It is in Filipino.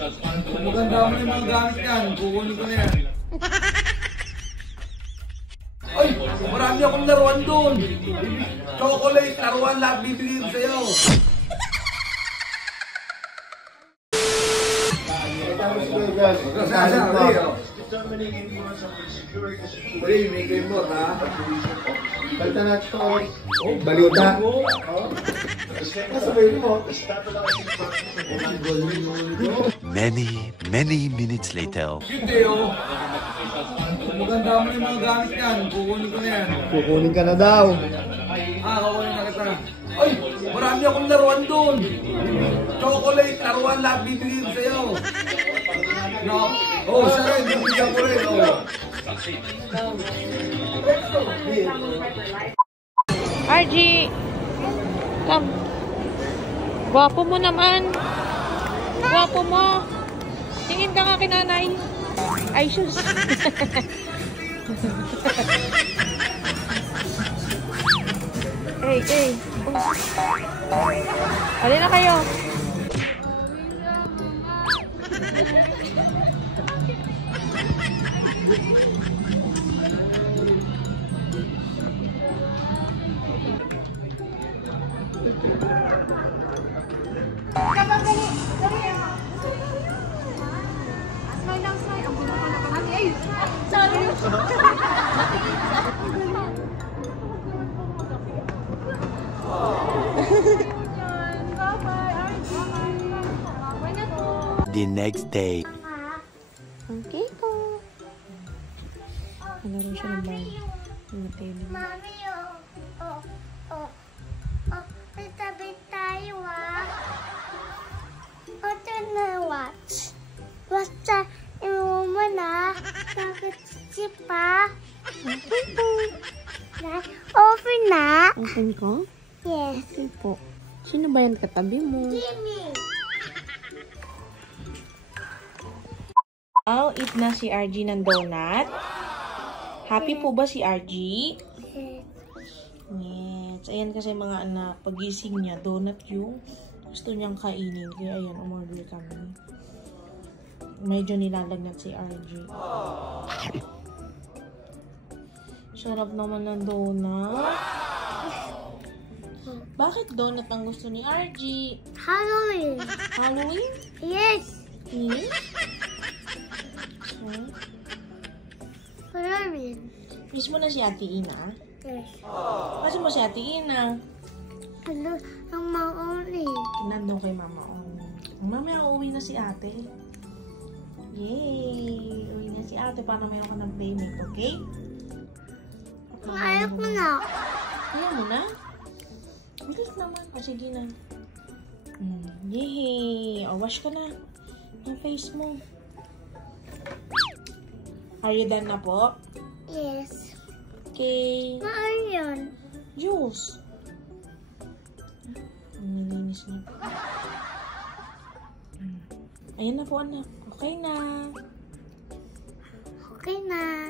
Maganda mo yung mga gamit yan. Kukunin ko na yan. Ay! Marami akong laruan doon. Chocolate, laruan, lahat bibigyan ko sa'yo. May game mo, ha? Balta na ito. Baluta. Many minutes later. Hindi, oh. Maganda mo yung mga gamit yan. Kukunin ko na yan. Kukunin ka na daw. Kukunin na kita. Ay! Marami akong laruan doon. Chocolate, laruan, lahat bibigyan ko sa'yo. No? Oh, siya rin. Bibigyan ko rin. Oh. RG! Come. Gwapo mo naman. Gwapo mo. Tingin ka nga kinanay. Ay, sus. Hey. Alin na kayo? The next day. Okay po. Nalaro siya ng bag. Mami, tabi tayo, Ito na, watch. Basta, mo na. Nakasip pa. Okay po. Open na. Open ko? Yes. Okay po. Sino ba yan katabi mo? Jimmy. I'll eat na si RG ng donut. Happy po ba si RG? Yes. Ayan kasi mga anak, pagising niya, donut yung gusto niyang kainin. Kaya ayan, umorder kami. Medyo nilalagnat si RG. Sarap naman ng donut. Bakit donut ang gusto ni RG? Halloween. Halloween? Yes. Yes? Okay. Halloween. Miss mo na si Ate Ina? Yes. Kasi mo si Ate Ina. Ano ang mauli? Nandun kay Mama. Mamaya uuwi na si Ate. Yay! Uwi na si Ate para mayroon ka ng playmate, okay? Ayaw ko na. Ayaw mo na? Bilis naman. O sige na. Yay! O wash ka na. Yung face mo. Are you done na po? Yes. Okay. Ano yun? Juice. Nilinis niya. Ayan na po, anak. Okay na. Okay na.